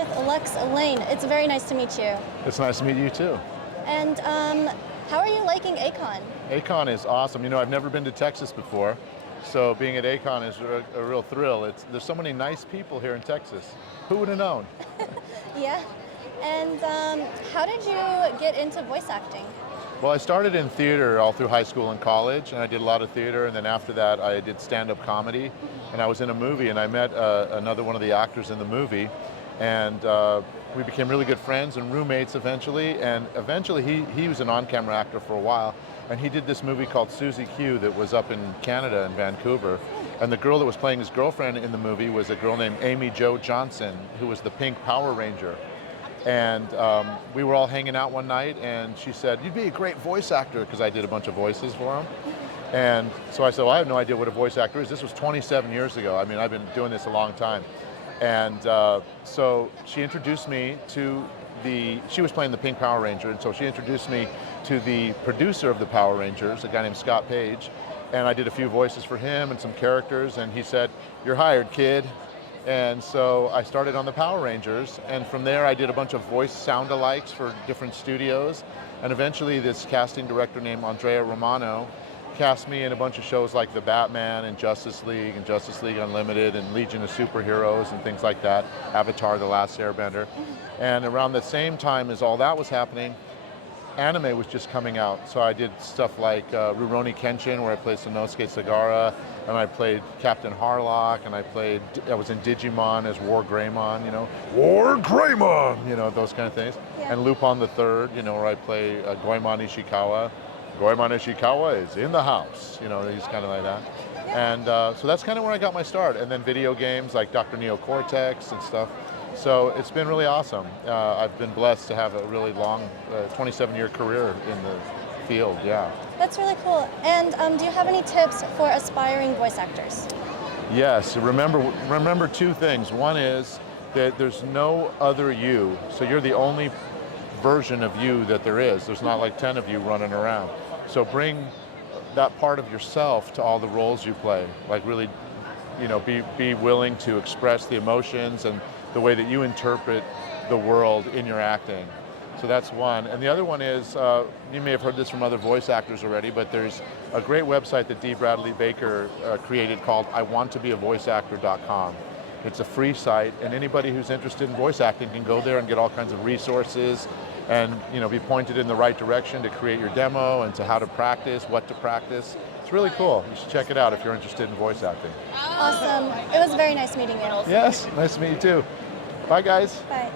with Lex Lang. It's very nice to meet you. It's nice to meet you too. And how are you liking A-Kon? A-Kon is awesome. You know, I've never been to Texas before, so being at A-Kon is a real thrill. There's so many nice people here in Texas. Who would have known? Yeah. And how did you get into voice acting? Well, I started in theater all through high school and college, and I did a lot of theater, and then after that I did stand-up comedy, and I was in a movie, and I met another one of the actors in the movie, and we became really good friends and roommates eventually, and eventually he was an on-camera actor for a while, and he did this movie called Susie Q that was up in Canada, in Vancouver, and the girl that was playing his girlfriend in the movie was a girl named Amy Jo Johnson, who was the Pink Power Ranger. And we were all hanging out one night, and she said, "You'd be a great voice actor," because I did a bunch of voices for him. And so I said, well, I have no idea what a voice actor is. This was 27 years ago. I mean, I've been doing this a long time. And so she introduced me to she was playing the Pink Power Ranger, and so she introduced me to the producer of the Power Rangers, a guy named Scott Page. And I did a few voices for him and some characters, and he said, "You're hired, kid." And so I started on the Power Rangers, and from there I did a bunch of voice sound-alikes for different studios, and eventually this casting director named Andrea Romano cast me in a bunch of shows like The Batman and Justice League Unlimited and Legion of Superheroes and things like that, Avatar: The Last Airbender. And around the same time as all that was happening, anime was just coming out, so I did stuff like Rurouni Kenshin, where I played Sanosuke Sagara, and I played Captain Harlock, and I was in Digimon as Wargreymon, you know, Wargreymon, you know, those kind of things. Yeah. And Lupin the III, you know, where I play Goemon Ishikawa. Goemon Ishikawa is in the house, you know, he's kind of like that. Yeah. And so that's kind of where I got my start, and then video games like Dr. Neo Cortex and stuff. So it's been really awesome. I've been blessed to have a really long 27-year career in the field, yeah. That's really cool. And do you have any tips for aspiring voice actors? Yes, remember two things. One is that there's no other you, so you're the only version of you that there is. There's not like 10 of you running around. So bring that part of yourself to all the roles you play. Like really, you know, be willing to express the emotions and the way that you interpret the world in your acting. So that's one. And the other one is, you may have heard this from other voice actors already, but there's a great website that D. Bradley Baker created called iwanttobeavoiceactor.com. It's a free site, and anybody who's interested in voice acting can go there and get all kinds of resources and, you know, be pointed in the right direction to create your demo and to how to practice, what to practice. It's really cool. You should check it out if you're interested in voice acting. Awesome. It was very nice meeting you. Yes, nice to meet you too. Bye, guys. Bye.